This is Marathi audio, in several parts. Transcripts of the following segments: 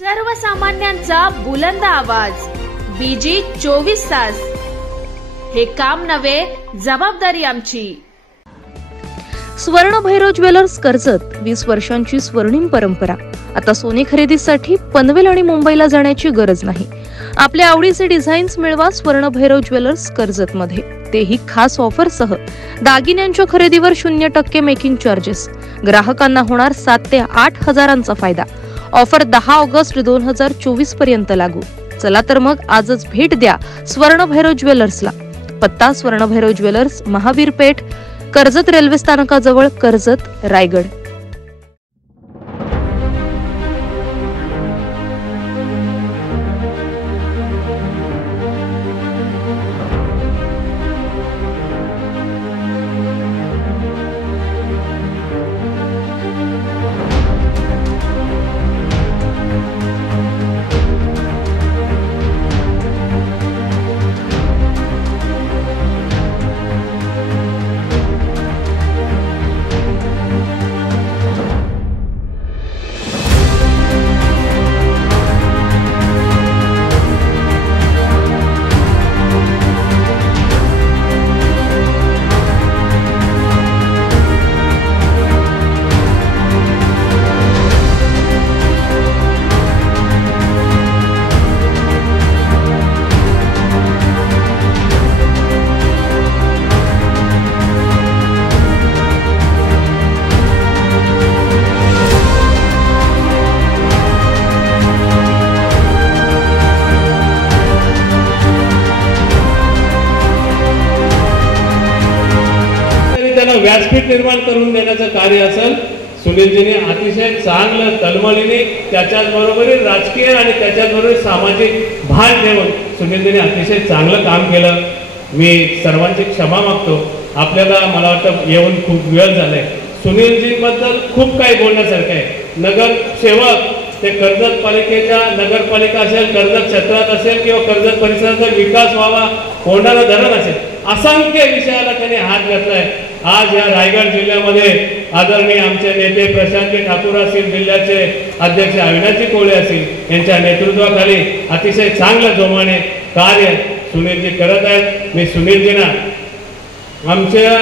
सर्वसामान्यांचा बुलंद आवाज, बीजी 24 तास. हे काम नव्हे, जबाबदारी आमची. स्वर्ण भैरव ज्वेलर्स कर्जत 20 वर्षांची स्वर्णिम परंपरा. आता सोने खरेदीसाठी पनवेल आणि मुंबईला जाण्याची गरज नाही. आपल्या आवडीचे डिझाईन्स मिळवा स्वर्ण भैरव ज्वेलर्स कर्जत मध्ये, तेही खास ऑफर सह. दागिन्यांच्या खरेदीवर 0% मेकिंग चार्जेस. ग्राहकांना होणार 7 ते 8 हजारांचा फायदा. ऑफर 10 ऑगस्ट 2024 पर्यंत लागू. चला तर मग आजच भेट द्या स्वर्ण भैरव ज्वेलर्सला. पत्ता स्वर्ण भैरव ज्वेलर्स, महावीर पेठ, कर्जत रेल्वे स्थानकाजवळ, कर्जत, रायगड. व्यासपीठ निर्माण करून देण्याचं कार्य असेल. सुनीलजीने अतिशय चांगलं तळमळीने, त्याच्याच बरोबर राजकीय आणि त्याच्याच बरोबर सामाजिक भान ठेवून सुनीलजीने अतिशय चांगलं काम केलं. मी सर्वांची क्षमा मागतो. आपल्याला मला वाटतं येऊन खूप वेळ झालाय. सुनीलजीबद्दल खूप काही बोलण्यासारखं आहे. नगरसेवक ते कर्जत पालिकेच्या, नगरपालिका असेल, कर्जत क्षेत्रात असेल किंवा कर्जत परिसराचा विकास व्हावा, कोंढाणा धरण असेल, असंख्य विषयाला त्यांनी हात घातलाय. आज या रायगड जिल्ह्यामध्ये आदरणीय आमचे नेते प्रशांत ठाकूर असतील, जिल्ह्याचे अध्यक्ष अविनाशजी कोळे असतील, यांच्या नेतृत्वाखाली अतिशय चांगलं जोमाने कार्य सुनीलजी करत आहेत. मी सुनीलजींना आमच्या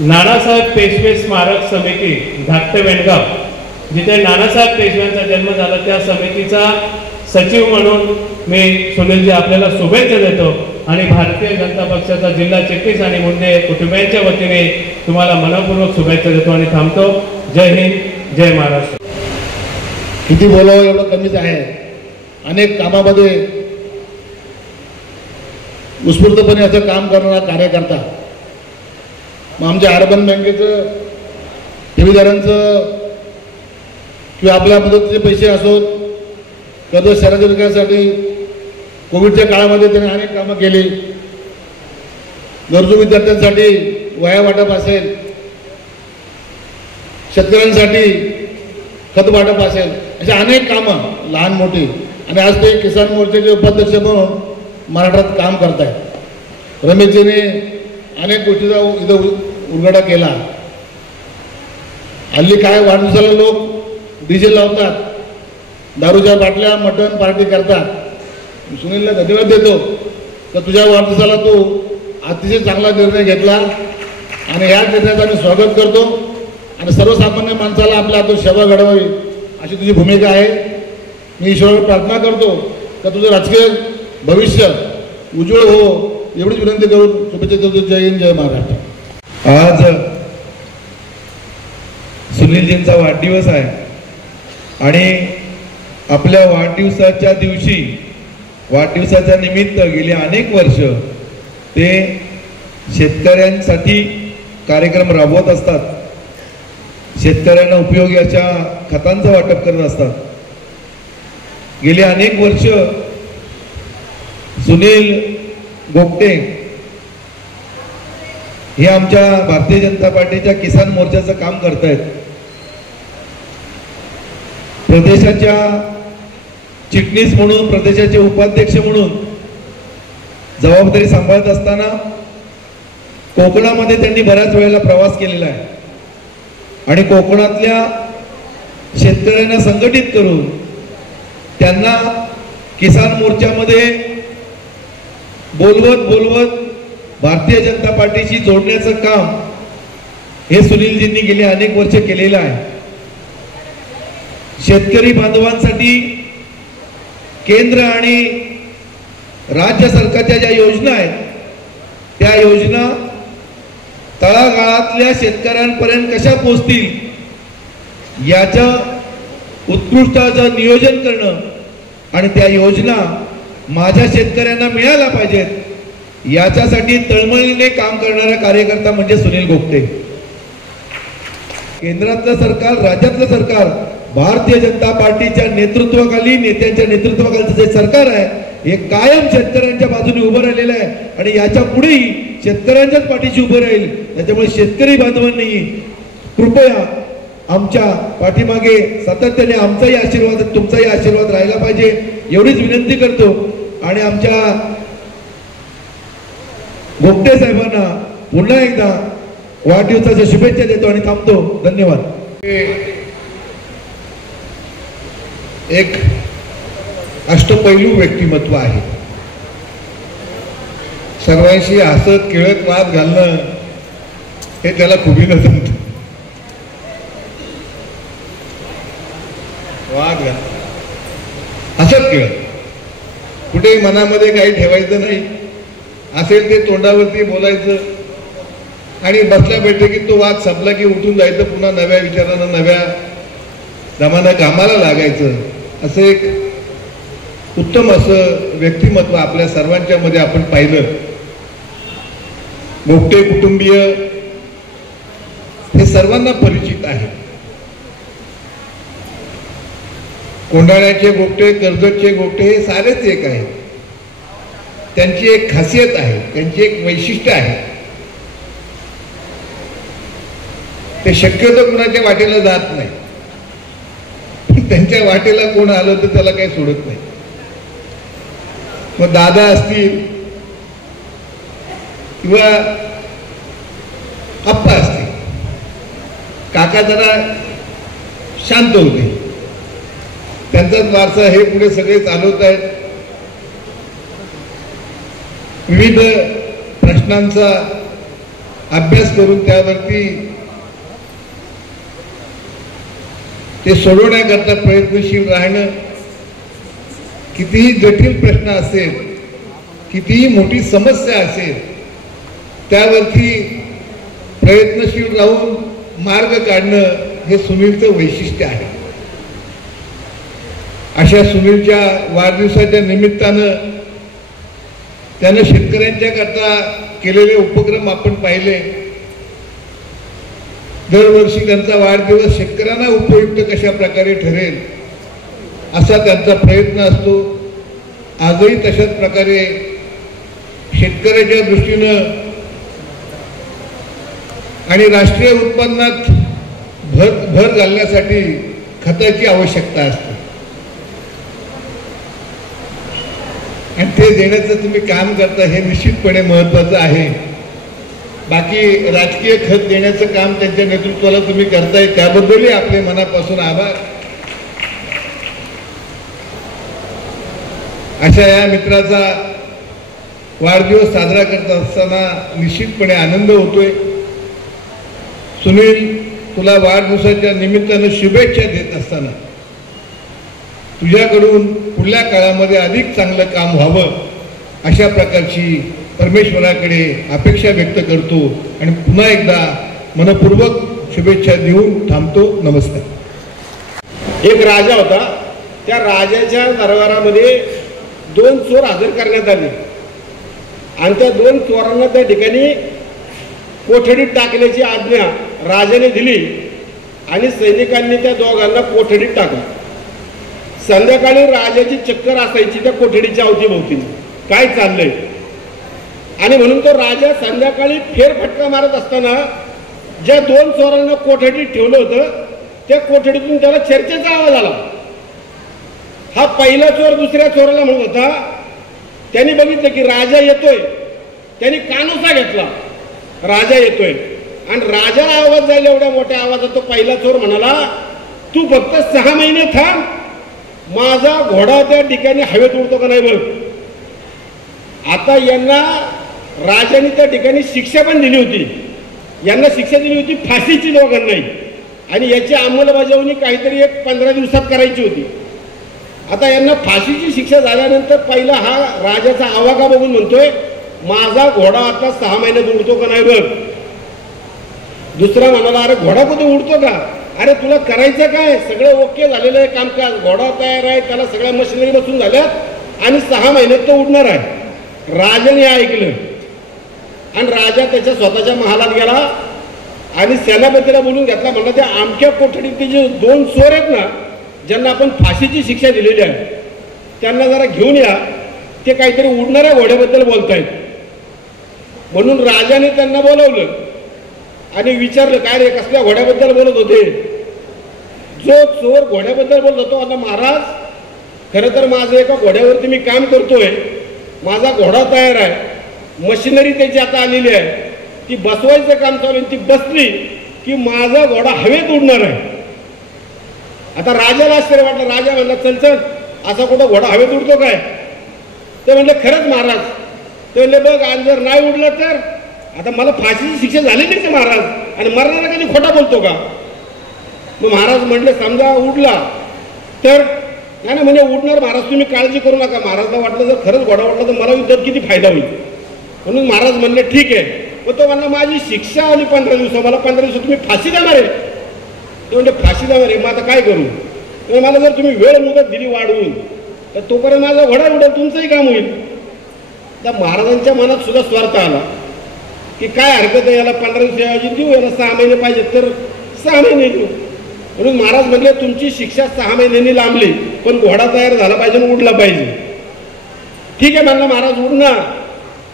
नानासाहेब पेशवे स्मारक समिती धाकटे वेणगाव, जिथे नानासाहेब पेशव्यांचा जन्म झाला, त्या समितीचा सचिव म्हणून मी सुनीलजी आपल्याला शुभेच्छा देतो. आणि भारतीय जनता पक्षाचा जिल्हा चिटणीस आणि मुंडे कुटुंबियांच्या वतीने तुम्हाला मनपूर्वक शुभेच्छा देतो आणि थांबतो. जय हिंद, जय महाराष्ट्र. किती बोलावं एवढं कमीच आहे. अनेक कामामध्ये उत्स्फूर्तपणे असं काम करणारा कार्यकर्ता. मग आमच्या अर्बन बँकेचं, ठेवीदारांचं किंवा आपल्या मदतीचे पैसे असोत, कर्जत शहराच्या विकासासाठी कोविडच्या काळामध्ये त्यांनी अनेक कामं केली. गरजू विद्यार्थ्यांसाठी वह्या वाटप असेल, शेतकऱ्यांसाठी खत वाटप असेल, अशी अनेक कामं लहान मोठी. आणि आज ते किसान मोर्चाचे उपाध्यक्ष म्हणून महाराष्ट्रात काम करत आहेत. रमेशजीने अनेक गोष्टीचा इथं उलगडा केला. हल्ली काय वाढदिवसाला लोक डीजे लावतात, दारूच्या बाटल्या, मटण पार्टी करतात. सुनीलला धन्यवाद देतो तर तुझ्या वाढदिवसाला तू अतिशय चांगला निर्णय घेतला आणि या निर्णयाचं आम्ही स्वागत करतो. आणि सर्वसामान्य माणसाला आपल्या हातून सेवा घडवावी अशी तुझी भूमिका आहे. मी ईश्वरावर प्रार्थना करतो तर तुझं राजकीय भविष्य उज्ज्वल हो, एवढीच विनंती करून शुभेच्छा देतो. जय हिंद, जय महाराष्ट्र. आज सुनीलजींचा वाढदिवस आहे आणि आपल्या वाढदिवसाच्या दिवशी, वाढदिवसाच्या निमित्त गेली अनेक वर्ष ते शेतकऱ्यांसाठी कार्यक्रम राबवत असतात. शेतकऱ्यांना उपयोगी अशा खतांचं वाटप करत असतात. गेली अनेक वर्ष सुनील गोगटे हे आमच्या भारतीय जनता पार्टीच्या किसान मोर्चाचं काम करतायत. प्रदेशाच्या चिटणीस म्हणून, प्रदेशाचे उपाध्यक्ष म्हणून जबाबदारी सांभाळत असताना कोकणामध्ये त्यांनी बऱ्याच वेळेला प्रवास केलेला आहे आणि कोकणातल्या शेतकऱ्यांना संघटित करून त्यांना किसान मोर्चामध्ये बोलवत भारतीय जनता पार्टीशी जोडण्याचं काम हे सुनीलजींनी गेले अनेक वर्ष केलेलं आहे. शेतकरी बांधवांसाठी केंद्र आणि राज्य सरकारच्या ज्या योजना आहेत त्या योजना तळागाळातल्या शेतकऱ्यांपर्यंत कशा पोहोचतील याचं उत्कृष्टाचं नियोजन करणं आणि त्या योजना माझ्या शेतकऱ्यांना मिळायला पाहिजेत याच्यासाठी तळमळीने काम करणारा कार्यकर्ता म्हणजे सुनील गोगटे. केंद्रातलं सरकार, राज्यातलं सरकार, भारतीय जनता पार्टीच्या नेतृत्वाखाली, नेत्यांच्या नेतृत्वाखाली जे सरकार आहे हे कायम शेतकऱ्यांच्या बाजूने उभं राहिलेलं आहे आणि याच्या पुढेही शेतकऱ्यांच्याच पाठीशी उभं राहील. त्याच्यामुळे शेतकरी बांधवांनी कृपया आमच्या पाठीमागे सातत्याने आमचाही आशीर्वाद, तुमचाही आशीर्वाद राहिला पाहिजे एवढीच विनंती करतो आणि आमच्या गोगटे साहेबांना पुन्हा एकदा वाढदिवसाच्या शुभेच्छा देतो आणि थांबतो. धन्यवाद. एक अष्टपैलू व्यक्तिमत्व आहे. सर्वांशी हसत खेळत वाद घालणं हे त्याला खुबीनं जमतं. वाद घाल हसत खेळत, कुठे मनामध्ये काही ठेवायचं नाही, असेल ते तोंडावरती बोलायचं आणि बसल्या बैठकीत तो वाद संपला की उठून जायचं, पुन्हा नव्या विचारानं नव्या दमानं कामाला लागायचं. असं एक उत्तम असं व्यक्तिमत्व आपल्या सर्वांच्या मध्ये आपण पाहिलं. गोगटे कुटुंबीय हे सर्वांना परिचित आहे. कोंढाण्याचे गोगटे, कर्जतचे गोगटे हे सारेच एक आहे. त्यांची एक खासियत आहे, त्यांची एक वैशिष्ट्य आहे. ते शक्यतो कुणाच्या वाटेला जात नाही. त्यांच्या वाटेला कोण आलं तर त्याला काही सोडत नाही. मग दादा असतील किंवा आप्पा असतील, काका जरा शांत होते, त्यांचाच वारसा हे पुढे सगळे चालवत आहेत. विविध प्रश्नांचा अभ्यास करून त्यावरती ते सोडवण्याकरता प्रयत्नशील राहणं. कितीही जटिल प्रश्न असेल, कितीही मोठी समस्या असेल, त्यावरती प्रयत्नशील राहून मार्ग काढणं हे सुनीलचं वैशिष्ट्य आहे. अशा सुनीलच्या वाढदिवसाच्या निमित्तानं त्यानं शेतकऱ्यांच्या करता केलेले उपक्रम आपण पाहिले. दरवर्षी त्यांचा वाढदिवस शेतकऱ्यांना उपयुक्त कशा प्रकारे ठरेल असा त्यांचा प्रयत्न असतो. आजही तशाच प्रकारे शेतकऱ्याच्या दृष्टीनं आणि राष्ट्रीय उत्पन्नात भर घालण्यासाठी खताची आवश्यकता असते आणि ते देण्याचं तुम्ही काम करता हे निश्चितपणे महत्वाचं आहे. बाकी राजकीय खत देण्याचं काम त्यांच्या नेतृत्वाला तुम्ही करताय त्याबद्दलही आपले मनापासून आभार. अशा या मित्राचा वाढदिवस साजरा करत असताना निश्चितपणे आनंद होतोय. सुनील, तुला वाढदिवसाच्या निमित्तानं शुभेच्छा देत असताना तुझ्याकडून पुढल्या काळामध्ये अधिक चांगलं काम व्हावं अशा प्रकारची परमेश्वराकडे अपेक्षा व्यक्त करतो आणि पुन्हा एकदा मनपूर्वक शुभेच्छा देऊन थांबतो. नमस्कार. एक राजा होता. त्या राजाच्या दरबारामध्ये 2 चोर हजर करण्यात आले आणि त्या 2 चोरांना त्या ठिकाणी कोठडीत टाकण्याची आज्ञा राजाने दिली आणि सैनिकांनी त्या दोघांना कोठडीत टाकलं. संध्याकाळी राजाची चक्कर असायची त्या कोठडीच्या अवतीभोवती, काय चाललंय. आणि म्हणून तो राजा संध्याकाळी फेरफटका मारत असताना ज्या 2 चोरांना कोठडीत ठेवलं होतं त्या कोठडीतून त्याला चर्चेचा आवाज आला. हा पहिला चोर दुसऱ्या चोराला म्हणत होता. त्यांनी बघितलं की राजा येतोय, त्यांनी कानोसा घेतला, राजा येतोय आणि राजाला आवाज जायला एवढ्या मोठ्या आवाजात तो पहिला चोर म्हणाला, तू फक्त 6 महिने थांब, माझा घोडा त्या ठिकाणी हवेत उडतो का नाही बघ. आता यांना राजाने त्या ठिकाणी शिक्षा पण दिली होती. यांना शिक्षा दिली होती फाशीची दोघांनाही, आणि याची अंमलबजावणी काहीतरी 15 दिवसात करायची होती. आता यांना फाशीची शिक्षा झाल्यानंतर पहिला हा राजाचा आवाका बघून म्हणतोय, माझा घोडा आता 6 महिन्यात उडतो का नाही बघ. दुसरा म्हणाला, अरे घोडा कुठे उडतो का. अरे तुला करायचं काय, सगळं ओके झालेलं आहे कामकाज, घोडा तयार आहे, त्याला सगळ्या मशिनरी बसून झाल्यात आणि 6 महिन्यात तो उडणार आहे. राजाने ऐकलं आणि राजा त्याच्या स्वतःच्या महालात गेला आणि सेनापतीला बोलून घेतला. म्हणला, त्या आमच्या कोठडीतले जे 2 चोर आहेत ना, ज्यांना आपण फाशीची शिक्षा दिलेली आहे, त्यांना जरा घेऊन या, ते काहीतरी उडणाऱ्या घोड्याबद्दल बोलतायत. म्हणून राजाने त्यांना बोलवलं आणि विचारलं, काय रे, कसल्या घोड्याबद्दल बोलत होते. जो चोर घोड्याबद्दल बोलत होतो, आता महाराज खरं तर माझं एका घोड्यावरती मी काम करतोय, माझा घोडा तयार आहे, मशिनरी त्याची आता आलेली आहे, ती बसवायचं काम चालू आहे, ती बसली की माझा घोडा हवेत उडणार आहे. आता राजाला आश्चर्य वाटलं. राजा म्हणला, चल चल, असा कुठं घोडा हवेत उडतो काय. ते म्हणले, खरंच महाराज. ते म्हणले, बघ आज जर नाही उडला तर आता मला फाशीची शिक्षा झालेलीच आहे महाराज, आणि मरणारा कधी खोटा बोलतो का. मग महाराज म्हटले, समजा उडला तर. नाही म्हणजे उडणार महाराज, तुम्ही काळजी करू नका. महाराजला वाटलं जर खरंच घोडा उडला तर मला युद्धात किती फायदा होईल. म्हणून महाराज म्हणले, ठीक आहे. मग तो म्हणला, माझी शिक्षा आली 15 दिवस, मला 15 दिवस तुम्ही फाशी देणार आहे. ते म्हणजे फाशी देणार आहे, मग आता काय करू. तर मला जर तुम्ही वेळ मुदत दिली वाढवून, तर तोपर्यंत माझा घोडा उडेल, तुमचंही काम होईल. त्या महाराजांच्या मनात सुद्धा स्वार्थ आला की काय हरकत आहे, याला 15 दिवसाऐवजी देऊ, याला 6 महिने पाहिजे तर 6 महिने देऊ. म्हणून महाराज म्हणले, तुमची शिक्षा 6 महिन्यांनी लांबली, पण घोडा तयार झाला पाहिजे, उडला पाहिजे. ठीक आहे म्हणला महाराज, उडणार.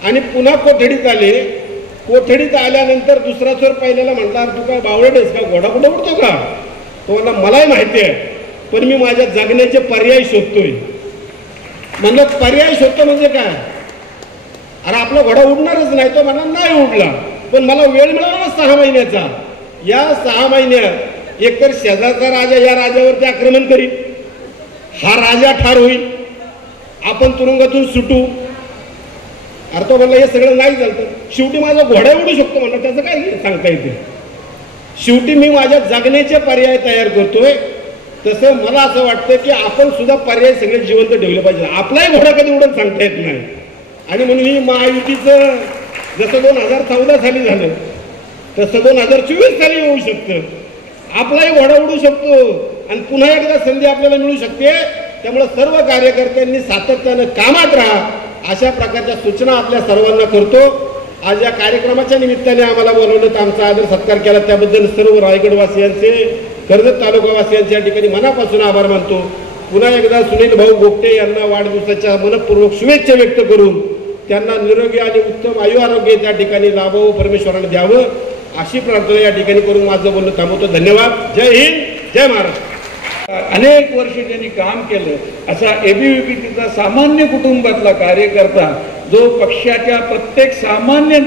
आणि पुन्हा कोठडीत आले. कोठडीत आल्यानंतर दुसरा चोर पहिल्याला म्हटला, तू काय बावळट आहेस का, घोडा कुठं उडतो का. तो म्हणला, मलाही माहिती आहे, पण मी माझ्या जगण्याचे पर्याय शोधतोय. म्हणलं, पर्याय शोधतो म्हणजे काय. अरे आपला घोडा उडणारच नाही. तो म्हणा, नाही उडला, पण मला वेळ मिळाला ना 6 महिन्याचा. या 6 महिन्यात एकतर शेजारचा राजा या राजावरती आक्रमण करील, हा राजा ठार होईल, आपण तुरुंगातून सुटू. अरे तो म्हणला, हे सगळं नाही चालतं. शेवटी माझा घोडा उडू शकतो म्हणलं, त्याचं काय सांगता येते. शेवटी मी माझ्या जगण्याचे पर्याय तयार करतोय. तसं मला असं वाटतं की आपण सुद्धा पर्याय सगळे जिवंत ठेवले पाहिजे. आपलाही घोडा कधी उडत सांगता येत नाही. आणि म्हणून ही महायुतीचं जसं 2014 साली झालं तसं 2024 साली होऊ शकतं. आपलाही घोडा उडू शकतो आणि पुन्हा एकदा संधी आपल्याला मिळू शकते. त्यामुळे सर्व कार्यकर्त्यांनी सातत्यानं कामात राहा, अशा प्रकारच्या सूचना आपल्या सर्वांना करतो. आज या कार्यक्रमाच्या निमित्ताने आम्हाला बोलवलं, तर आमचा आदर सत्कार केला, त्याबद्दल सर्व रायगडवासियांचे, कर्जत तालुकावासियांचे या ठिकाणी मनापासून आभार मानतो. पुन्हा एकदा सुनील भाऊ गोपटे यांना वाढदिवसाच्या मनपूर्वक शुभेच्छा व्यक्त करून त्यांना निरोगी आणि उत्तम आयु आरोग्य त्या ठिकाणी लाभावं, परमेश्वराने द्यावं, अशी प्रार्थना या ठिकाणी करून माझं बोलणं थांबवतो. धन्यवाद. जय हिंद, जय महाराष्ट्र. अनेक वर्ष त्यांनी काम केलं असा एबीव्हीपीचा सामान्य कुटुंबातला कार्यकर्ता, जो पक्षाच्या प्रत्येक सामान्य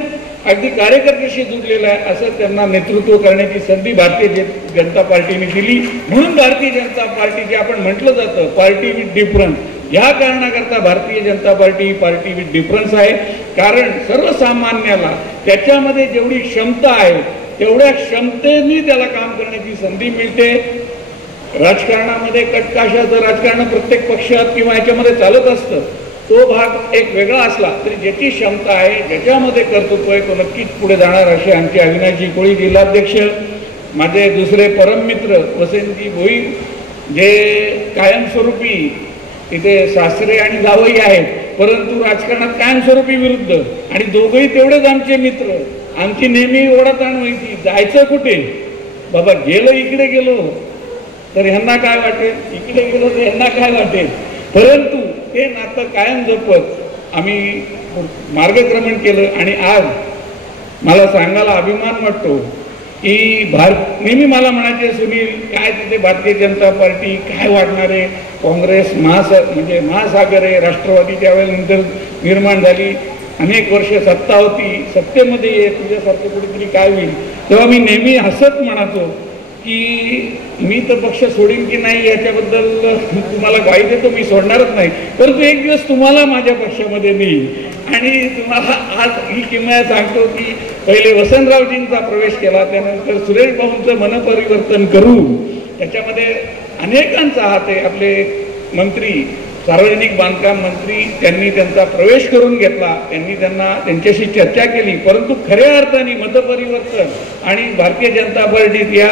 अगदी कार्यकर्त्याशी जुडलेला आहे, असं त्यांना नेतृत्व करण्याची संधी भारतीय जनता पार्टीने दिली. म्हणून भारतीय जनता पार्टी, जे आपण म्हटलं जातं पार्टी विथ डिफरन्स, या कारणाकरता भारतीय जनता पार्टी ही पार्टी विथ डिफरन्स आहे. कारण सर्वसामान्याला त्याच्यामध्ये जेवढी क्षमता आहे तेवढ्या क्षमतेने त्याला काम करण्याची संधी मिळते. राजकारणामध्ये कटकाशाचं राजकारण प्रत्येक पक्षात किंवा याच्यामध्ये चालत असतं. तो भाग एक वेगळा असला तरी ज्याची क्षमता आहे, ज्याच्यामध्ये कर्तृत्व आहे, तो नक्कीच पुढे जाणार, असे आमचे अविनाशजी कोळी जिल्हाध्यक्ष, माझे दुसरे परममित्र वसंतजी भोई, जे कायमस्वरूपी तिथे सासरे आणि जावई आहेत, परंतु राजकारणात कायमस्वरूपी विरुद्ध, आणि दोघंही तेवढेच आमचे मित्र. आमची नेहमी ओढाताण व्हायची, जायचं कुठे बाबा, गेलो इकडे गेलो तर ह्यांना काय वाटेल, इकडे गेलो तर ह्यांना काय वाटेल, परंतु हे नातं कायम जपत आम्ही मार्गक्रमण केलं. आणि आज मला सांगायला अभिमान वाटतो की नेहमी मला म्हणायचे, सुनील काय तिथे भारतीय जनता पार्टी काय वाढणार आहे, काँग्रेस म्हणजे महासागर आहे, राष्ट्रवादी त्यावेळेस नंतर निर्माण झाली, अनेक वर्ष सत्ता होती, सत्तेमध्ये ये, तुझ्यासारखं कुठेतरी काय होईल. तेव्हा मी नेहमी हसत म्हणातो की मी तर पक्ष सोडीन की नाही याच्याबद्दल तुम्हाला ग्वाही देतो, मी सोडणारच नाही, परंतु एक दिवस तुम्हाला माझ्या पक्षामध्ये नेईल. आणि तुम्हाला आज ही किमया सांगतो की पहिले वसंतरावजींचा प्रवेश केला, त्यानंतर सुरेश भाऊंचं मनपरिवर्तन करू, त्याच्यामध्ये अनेकांचा हात आहे. आपले मंत्री, सार्वजनिक बांधकाम मंत्री, त्यांनी त्यांचा प्रवेश करून घेतला, त्यांनी त्यांच्याशी चर्चा केली, परंतु खऱ्या अर्थाने मतपरिवर्तन आणि भारतीय जनता पार्टीत या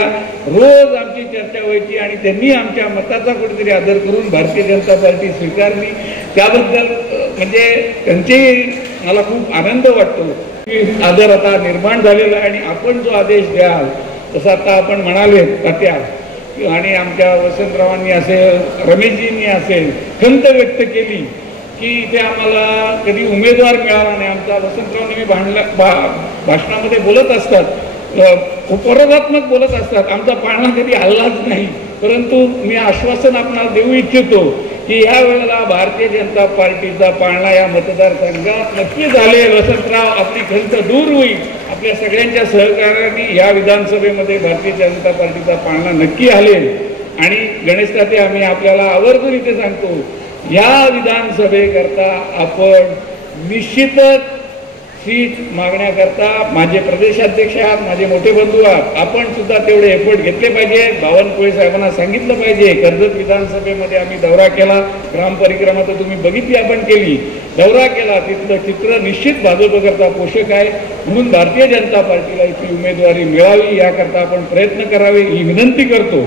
रोज आमची चर्चा व्हायची आणि त्यांनी आमच्या मताचा कुठेतरी आदर करून भारतीय जनता पार्टी स्वीकारली. त्याबद्दल म्हणजे त्यांचे मला खूप आनंद वाटतो की आदर आता निर्माण झालेला आहे. आणि आपण जो आदेश द्याल तसं आता आपण म्हणाले तात्या आणि आमच्या वसंतरावांनी असेल, रमेशजींनी असेल खंत व्यक्त केली की इथे आम्हाला कधी उमेदवार मिळाला नाही. आमचा वसंतराव नेहमी भाषणामध्ये बोलत असतात, उपरोधात्मक बोलत असतात, आमचा पाळणा कधी हल्लाच नाही. परंतु मी आश्वासन आपणाला देऊ इच्छितो की या वेळेला भारतीय जनता पार्टीचा पाळणा या मतदारसंघात नक्की झाले. वसंतराव, आपली खंत दूर होईल. आपल्या सगळ्यांच्या सहकार्याने या विधानसभेमध्ये भारतीय जनता पार्टीचा पाळणा नक्की हलेल. आणि गणेश ताते, आम्ही आपल्याला आवर्जून इथे सांगतो, या विधानसभेकरता आपण निश्चितच सीट मागण्याकरता माझे प्रदेशाध्यक्ष आहात, माझे मोठे बंधू आहात, आपण सुद्धा तेवढे एफर्ट घेतले पाहिजे. बावनकुळे साहेबांना सांगितलं पाहिजे. कर्जत विधानसभेमध्ये आम्ही दौरा केला, ग्रामपरिक्रमा तर तुम्ही बघितली, आपण केली, दौरा केला, तिथलं चित्र निश्चित भाजपकरता पोषक आहे. म्हणून भारतीय जनता पार्टीला इथली उमेदवारी मिळावी याकरता आपण प्रयत्न करावे ही विनंती करतो.